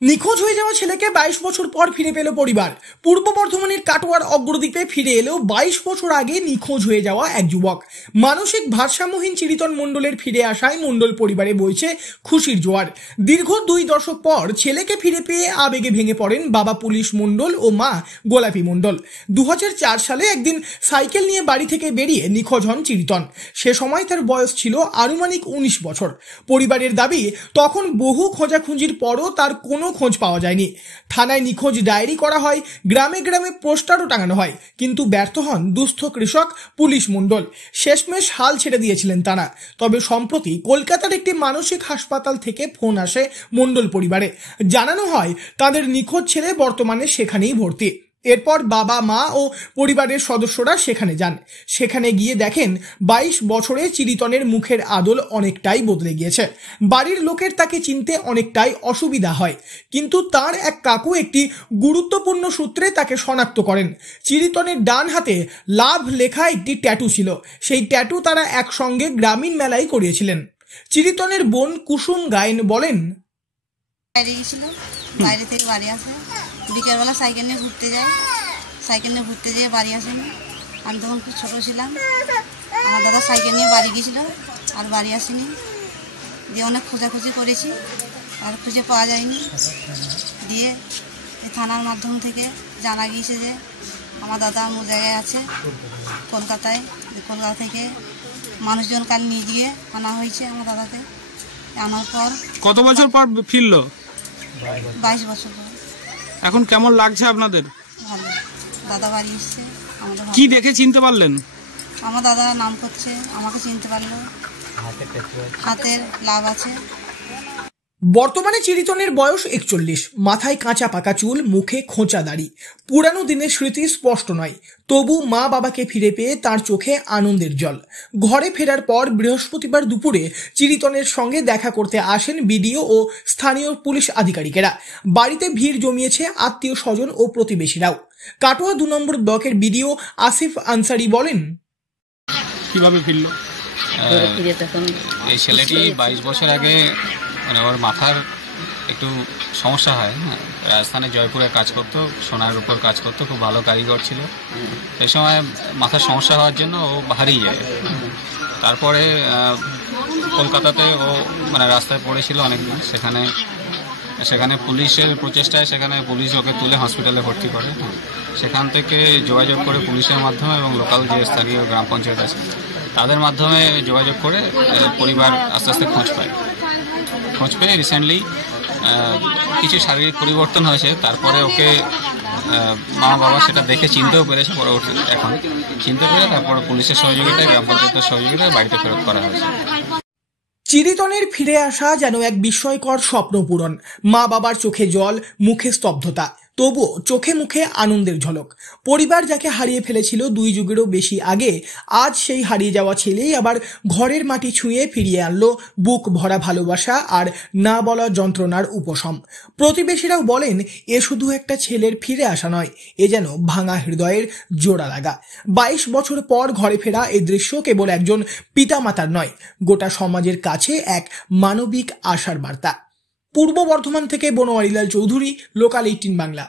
নিখোঁজ হয়ে যাওয়া ছেলেকে 22 বছর পর ফিরে পেল পরিবার। পূর্ব বর্ধমানের কাটোয়ার অগ্রদ্বীপে ফিরে এলো 22 বছর আগে নিখোঁজ হয়ে যাওয়া এক যুবক। মানসিক ভারসাম্যহীন চিরিতন মণ্ডলের ফিরে আসায় মণ্ডল পরিবারে বইছে খুশির জোয়ার। দীর্ঘ 2 দশক পর ছেলেকে ফিরে পেয়ে আবেগে ভেঙে পড়েন বাবা পুলিশ মণ্ডল ও মা গোলাপী মণ্ডল। 2004 সালে একদিন সাইকেল নিয়ে বাড়ি থেকে বেরিয়ে নিখোঁজ হন চিরিতন। সে সময় তার বয়স ছিল আনুমানিক 19 বছর। পরিবারের দাবি, তখন বহু খোঁজাখুঁজির পরও তার কোনো খোঁজ পাওয়া যায়নি। থানায় নিখোঁজ ডায়েরি করা হয়, গ্রামে গ্রামে পোস্টারও টাঙানো হয়, কিন্তু ব্যর্থ হন দুস্থ কৃষক পুলিশ মণ্ডল। শেষমেশ হাল ছেড়ে দিয়েছিলেন তারা। তবে সম্প্রতি কলকাতার একটি মানসিক হাসপাতাল থেকে ফোন আসে মণ্ডল পরিবারে। জানানো হয় তাদের নিখোঁজ ছেলে বর্তমানে সেখানেই ভর্তি। এরপর বাবা মা ও পরিবারের সদস্যরা সেখানে যান। সেখানে গিয়ে দেখেন 22 বছরে চিরিতনের মুখের আদল অনেকটাই বদলে গিয়েছে। বাড়ির লোকের তাকে চিনতে অনেকটাই অসুবিধা হয়, কিন্তু তার এক কাকু একটি গুরুত্বপূর্ণ সূত্রে তাকে শনাক্ত করেন। চিরিতনের ডান হাতে লাভ লেখা একটি ট্যাটু ছিল। সেই ট্যাটু তারা একসঙ্গে গ্রামীণ মেলায় করিয়েছিলেন। চিরিতনের বোন কুসুম গায়েন বলেন, বাইরে থেকে বাড়ি আসে, বিকেলবেলা সাইকেল নিয়ে ঘুরতে যেয়ে বাড়ি আসেনি। আমি তখন খুব ছোটো ছিলাম। আমার দাদা সাইকেল নিয়ে বাড়ি গিয়েছিল, আর বাড়ি আসেনি। দিয়ে অনেক খোঁজাখুঁজি করেছি, আর খুঁজে পাওয়া যায়নি। দিয়ে এই থানার মাধ্যম থেকে জানা গিয়েছে যে আমার দাদা অন্য জায়গায় আছে কলকাতায়। কলকাতা থেকে মানুষজন কাল নিয়ে গিয়ে আনা হয়েছে আমার দাদাকে। আনার পর কত বছর পর ফিরলো? 22 বছর পর। এখন কেমন লাগছে আপনাদের? ভালো। দাদা বাড়ি এসছে, আমাদের কি দেখে চিনতে পারলেন? আমার দাদা নাম করছে, আমাকে চিনতে পারলো। হাতের লাভ আছে। বর্তমানে চিরিতনের বয়স 41। মাথায় কাঁচা পাকা চুল, মুখে খোঁচা দাড়ি। পুরানো দিনের স্মৃতি স্পষ্ট নয়, তবু মা বাবাকে ফিরে পেয়ে তার চোখে আনন্দের জল। ঘরে ফেরার পর বৃহস্পতিবার দুপুরে চিরিতনের সঙ্গে দেখা করতে আসেন বিডিও ও স্থানীয় পুলিশ আধিকারিকেরা। বাড়িতে ভিড় জমিয়েছে আত্মীয় স্বজন ও প্রতিবেশীরাও। কাটোয়া 2 নম্বর ব্লকের বিডিও আসিফ আনসারি বলেন, কিভাবে ফিরল? এই ছেলেটি 22 বছর আগে মানে ওর মাথার একটু সমস্যা হয়। হ্যাঁ, রাজস্থানে জয়পুরে কাজ করতো, সোনার উপর কাজ করতো, খুব ভালো কারিগর ছিল। সেই সময় মাথার সমস্যা হওয়ার জন্য ও হারিয়ে যায়। তারপরে কলকাতাতে ও মানে রাস্তায় পড়েছিল অনেকদিন। সেখানে পুলিশের প্রচেষ্টায় সেখানে পুলিশ ওকে তুলে হসপিটালে ভর্তি করে। সেখান থেকে যোগাযোগ করে পুলিশের মাধ্যমে এবং লোকাল যে স্থানীয় গ্রাম পঞ্চায়েত আছে তাদের মাধ্যমে যোগাযোগ করে পরিবার আস্তে আস্তে খোঁজ পেয়ে রিসেন্টলি কিছু শারীরিক পরিবর্তন হয়েছে। তারপরে ওকে মা বাবা সেটা দেখে চিনতেও পেরেছে। পরবর্তীতে এখন চিনতে পেরে তারপরে পুলিশের সহযোগিতায়, গ্রাম পঞ্চায়েতের সহযোগিতায় বাড়িতে ফেরত করা হয়েছে। চিরিতনের ফিরে আসা যেন এক বিস্ময়কর স্বপ্ন পূরণ। মা বাবার চোখে জল, মুখে স্তব্ধতা, তবুও চোখে মুখে আনন্দের ঝলক। পরিবার যাকে হারিয়ে ফেলেছিল 2 যুগেরও বেশি আগে, আজ সেই হারিয়ে যাওয়া ছেলেই আবার ঘরের মাটি ছুঁয়ে ফিরিয়ে আনলো বুক ভরা ভালোবাসা আর না বলা যন্ত্রণার উপশম। প্রতিবেশীরাও বলেন, এ শুধু একটা ছেলের ফিরে আসা নয়, এ যেন ভাঙা হৃদয়ের জোড়া লাগা। 22 বছর পর ঘরে ফেরা এই দৃশ্য কেবল একজন পিতামাতার নয়, গোটা সমাজের কাছে এক মানবিক আশার বার্তা। পূর্ব বর্ধমান থেকে বনোয়ারিলাল চৌধুরী, লোকাল 18 বাংলা।